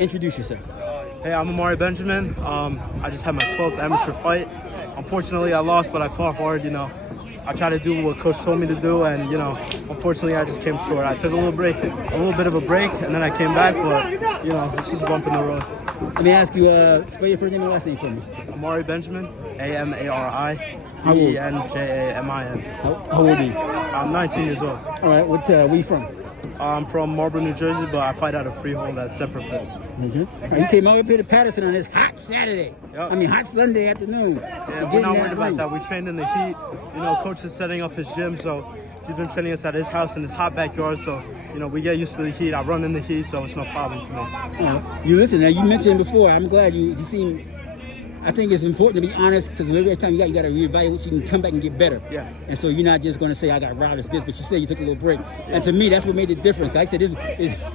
Introduce yourself. Hey, I'm Amari Benjamin. I just had my 12th amateur fight. Unfortunately, I lost, but I fought hard. I tried to do what coach told me to do, and unfortunately, I just came short. I took a little bit of a break, and then I came back. But it's just a bump in the road. Let me ask you, spell your first name and last name for me. Amari Benjamin, Amari How old? Benjamin. How old are you? I'm 19 years old. All right, where you from? I'm from Marlboro, New Jersey, but I fight out of Freehold at Semperfit. Mm-hmm. You came over here to Patterson on this hot Saturday. Yep. Hot Sunday afternoon. Yeah, we're not worried about that. We trained in the heat. Coach is setting up his gym, so he's been training us at his house in his hot backyard. So, we get used to the heat. I run in the heat, so it's no problem for me. You listen, now you mentioned before, I'm glad you seem, I think it's important to be honest, because every time you got to reevaluate, so you can come back and get better. Yeah. And so you're not just going to say, I got robbed of this, but you said you took a little break. Yeah. And to me, that's what made the difference. Like I said, it's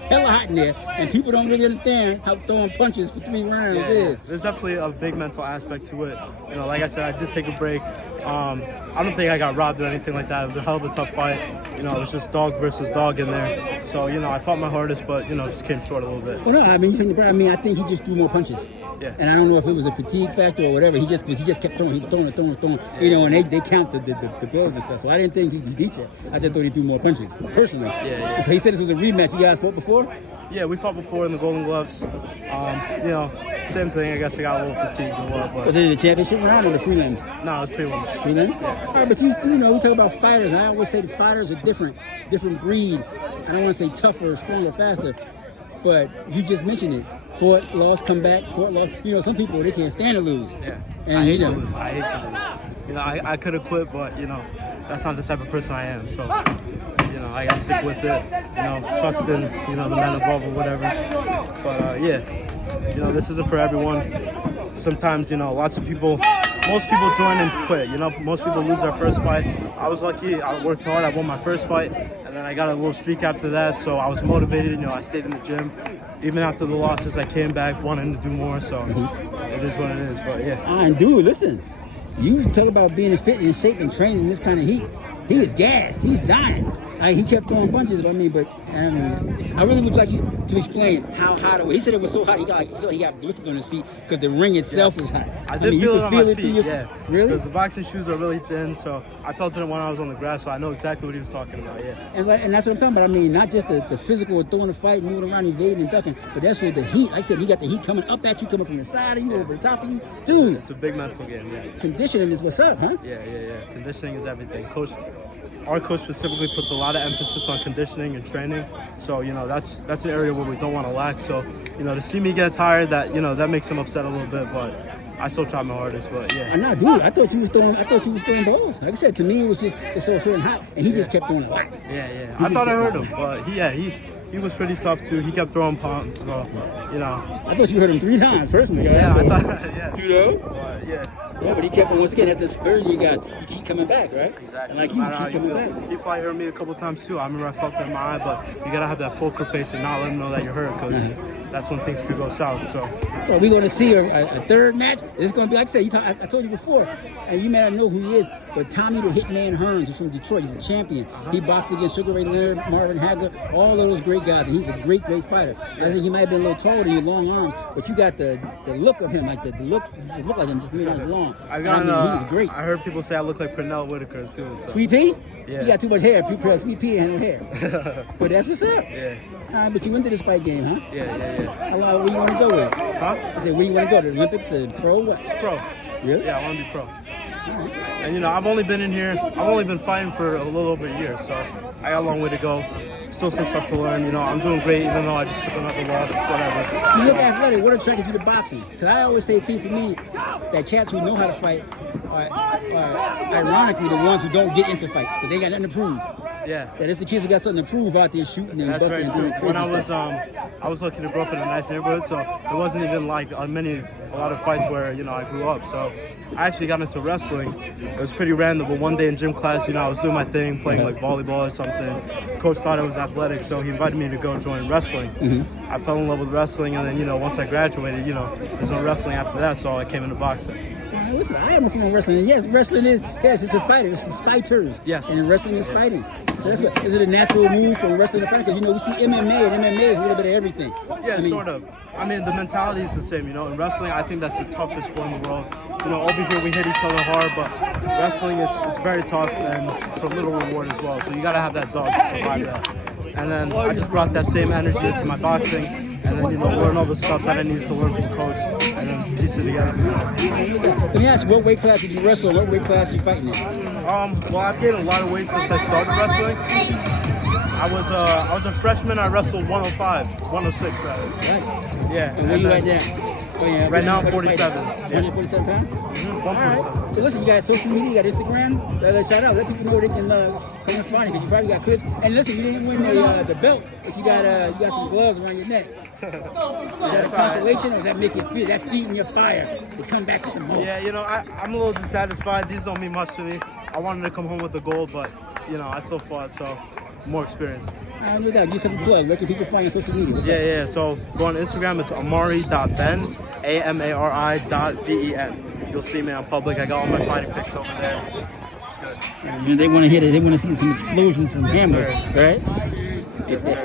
hella hot in there, and people don't really understand how throwing punches for 3 rounds is. There's definitely a big mental aspect to it. Like I said, I did take a break. I don't think I got robbed or anything like that. It was a hell of a tough fight. It was just dog versus dog in there. So, I fought my hardest, but, just came short a little bit. Well, no, I think he just threw more punches. Yeah. And I don't know if it was a fatigue factor or whatever. He just kept throwing. He was throwing. And they count the blows and stuff. So I didn't think he could beat you. I just thought he threw more punches, personally. Yeah. So he said this was a rematch. You guys fought before? Yeah, we fought before in the Golden Gloves. Same thing. I guess I got a little fatigued and what. But was it the championship round or the prelims? No, it was prelims. Prelims? Yeah. All right, but we talk about fighters, and I always say the fighters are different breed. I don't want to say tougher, stronger, faster, but you just mentioned it. Fought, lost, come back, fought, lost. Some people, they can't stand to lose. Yeah, and I hate to lose. I could have quit, but, that's not the type of person I am. So, I got to stick with it, trust in, the men above or whatever. But, this isn't for everyone. Sometimes, most people join and quit. Most people lose their first fight. I was lucky. I worked hard. I won my first fight, and then I got a little streak after that. So I was motivated. I stayed in the gym. Even after the losses, I came back wanting to do more. So It is what it is. But yeah. And dude, listen, you talk about being fit and in shape and training in this kind of heat. He is gassed. He's dying. He kept throwing punches, but I really would like you to explain how hot it was. He said it was so hot he got blisters on his feet because the ring itself was hot. I did feel it on my feet, yeah. Really? Because the boxing shoes are really thin, so I felt it when I was on the grass, so I know exactly what he was talking about, yeah. And that's what I'm talking about. Not just the physical of throwing the fight, moving around, evading and ducking, but that's the heat. Like I said, you got the heat coming up at you, coming from the side of you, over the top of you. Dude. It's a big mental game, yeah. Conditioning is what's up, huh? Yeah. Conditioning is everything. Our coach specifically puts a lot of emphasis on conditioning and training. So, that's an area where we don't want to lack. So, to see me get tired, that makes him upset a little bit, but I still try my hardest, but yeah. I'm not, dude. I thought you was throwing balls. Like I said, to me, it was just, it's so short and hot, and he just kept throwing a lot. Yeah. I thought I heard him, but he was pretty tough too. He kept throwing pumps, so, I thought you heard him 3 times, personally. Yeah, I thought, yeah. But, yeah. Yeah, but he kept, once again, that's the spirit you got. You keep coming back, right? Exactly. And no matter how you feel. He probably heard me a couple times too. I remember I felt it in my eye, but you gotta have that poker face and not let him know that you're hurt, because that's when things could go south. So we're gonna see a third match. It's gonna be, like I said, I told you before, and you may not know who he is, but Tommy the Hitman Hearns is from Detroit. He's a champion. He boxed against Sugar Ray Leonard, Marvin Hagler, all of those great guys, and he's a great fighter. I think he might have been a little taller than you, long arms, but you got the look of him, like the look, you just look like him, just made on his long. He's great. I heard people say I look like Pernell Whitaker too. So. Sweet Pea? Yeah. You got too much hair. Sweet Pea had no hair. But that's what's up. Yeah. But you went to this fight game, huh? Yeah. How long, where you want to go with? Huh? I said, where you want to go? The Olympics or pro? What? Pro. Really? Yeah, I want to be pro. And I've only been fighting for a little over a year, so I got a long way to go. Still some stuff to learn. I'm doing great, even though I just took another loss, whatever. You look athletic. What attracted you to boxing? Because I always say, to me, that cats who know how to fight are ironically the ones who don't get into fights because they got nothing to prove. Yeah. That is the kids who got something to prove out there shooting and That's very true. When I was lucky to grow up in a nice neighborhood, so there wasn't even like a lot of fights where I grew up. So I actually got into wrestling. It was pretty random, but one day in gym class, I was doing my thing, playing like volleyball or something. Coach thought I was athletic, so he invited me to go join wrestling. I fell in love with wrestling, and then once I graduated, there's no wrestling after that, so I came into boxing. Listen, I am a fan of wrestling. And yes, wrestling is, it's a fighter. It's fighters. Yes. And wrestling is fighting. So that's what, is it a natural move from wrestling to fighting? Because, you know, we see MMA, and MMA is a little bit of everything. Yeah, I mean, sort of. I mean, the mentality is the same, you know. In wrestling, I think that's the toughest sport in the world. You know, over here we hit each other hard, but wrestling it's very tough and for little reward as well. So you gotta have that dog to survive that. And then I just brought that same energy to my boxing, and then you know learn all the stuff that I needed to learn from the coach, and then piece it together. Let me ask, what weight class did you wrestle? What weight class are you fighting in? Well, I've gained a lot of weight since I started wrestling. I was a freshman. I wrestled 105, 106 rather. Right. Yeah. And where you at now? Oh, yeah, Right now I'm 47. 47. 147 pounds? Mm-hmm. All right. So listen, you got social media, you got Instagram. Shout out, let people know they can come and find you because you probably got clips. And listen, you didn't win the belt, but you got some gloves around your neck. Is that a consolation, or does that make you feel that's feeding your fire to come back with some more? Yeah, you know, I'm a little dissatisfied. These don't mean much to me. I wanted to come home with the gold, but you know, I still fought, so more experience. No doubt. Give some plugs. Let your people find you on social media. Yeah. So go on Instagram. It's amari.ben, amari.ben. You'll see me on public. I got all my fighting pics over there. It's good. And they want to hear it. They want to see some explosions, some hammers, right? Yes, sir.